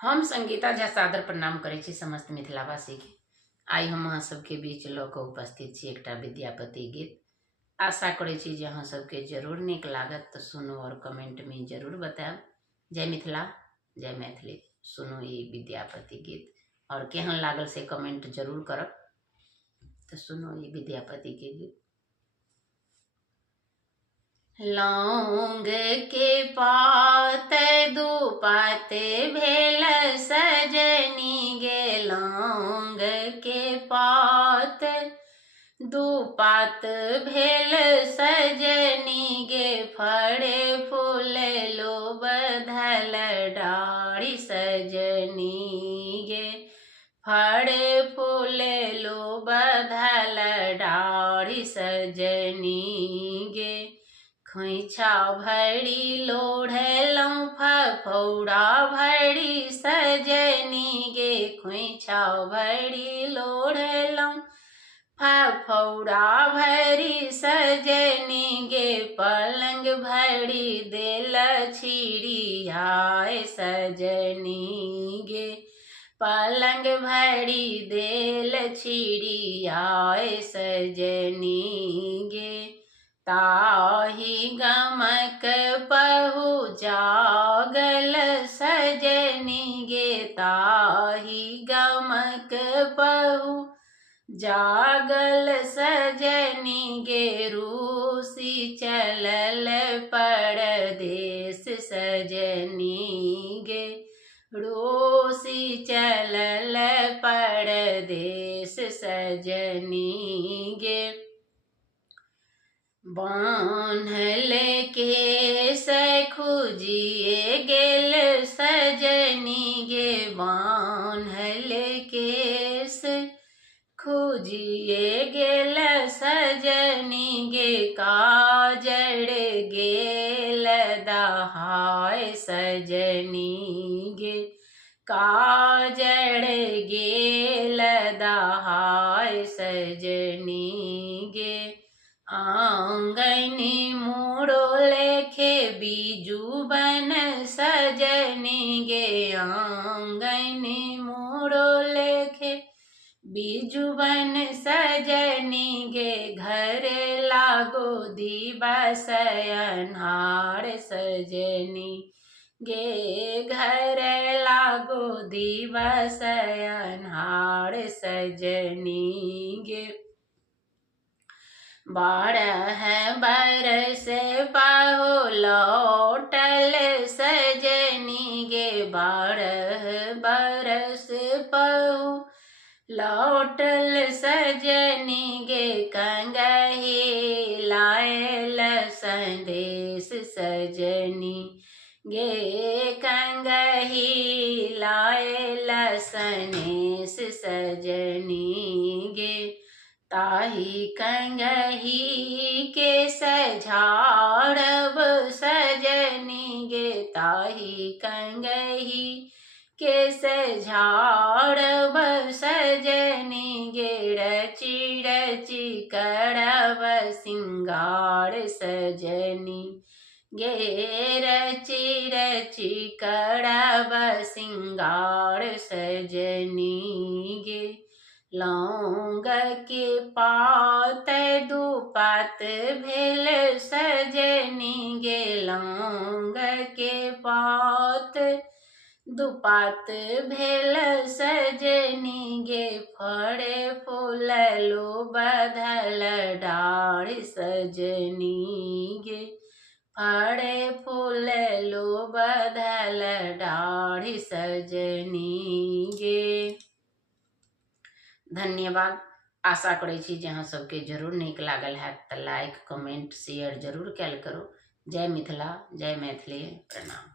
हम संगीता झा सादर प्रणाम करै छी समस्त मिथिलावासी के। आई हम अहाँ सबके बीच लऽ कऽ उपस्थित छी एकटा विद्यापति गीत। आशा करै छी जे अहाँ सबके जरूर नीक लागत, तऽ सुनू और कमेंट में जरूर बताएब। जय मिथिला, जय मैथिली। सुनू ई विद्यापति गीत और केहन लागल से कमेंट जरूर करब। तो सुनू ई विद्यापति के गीत। लौंग के पात दू पात भेल सजनी गे, लौंग के पात दू पात भेल सजनी गे, फड़े फूल लोभ धल डाढ़ी सजनी गे, फड़े फूल लोभ धल डाढ़ी सजनी गे। खोइछा भरी लोढ़लौं फफौड़ा भरी सजनी गे, खोइछा भरी लोढ़लौं फफौड़ा भरी सजनी गे, पलंग भरी देल छिड़ियाए सजनी गे, पलंग भरी देल छिड़ियाए सजनी गे। ताही गमक पहु जागल सजनी गे, ताही गमक पहु जागल सजनी गे, रूसी चलल परदेस सजनी गे, रूसी चलल परदेस सजनी गे। बान्हल केस खुजिए गेल सजनी गे, बान्हल केस खुजिए गेल सजनी गे, काजर गेल दहाय सजनी गे, काजर गेल दहाय सजनी गे। आंगनी मोड़ो लेखे बीजू बन सजनी गे, आंगनी मोड़ो लेखे बीजू बन सजनी गे, घर लागो दिवस अन्हार सजनी गे, घर लागो दिवस अन्हार सजनी गे। 12 बरस पहु लौटल सजनी गे, 12 बरस पहु लौटल सजनी गे, कंगही लायल संदेश सजनी गे, कंगही लायल सनेश सजनी गे। ताही कंगही के सझाड़ब सजनी गे, ताही कंगही के सझाड़ब सजनी गे, रची रची करब सिंगार सजनी गे, रची रची करब सिंगार सजनी गे। लौंग के पात दू पात भेल सजनी गे, लौंग के पात दू पात भेल सजनी गे, फड़े फूल लोभ धल डाढ़ी सजनी गे, फड़े फूल लोभ धल डाढ़ी सजनी गे। धन्यवाद। आशा करै छी जे अहाँ सबके जरूर नीक लागल हैत, तऽ लाइक कमेंट शेयर जरूर कैल करू। जय मिथिला, जय मैथिली, प्रणाम।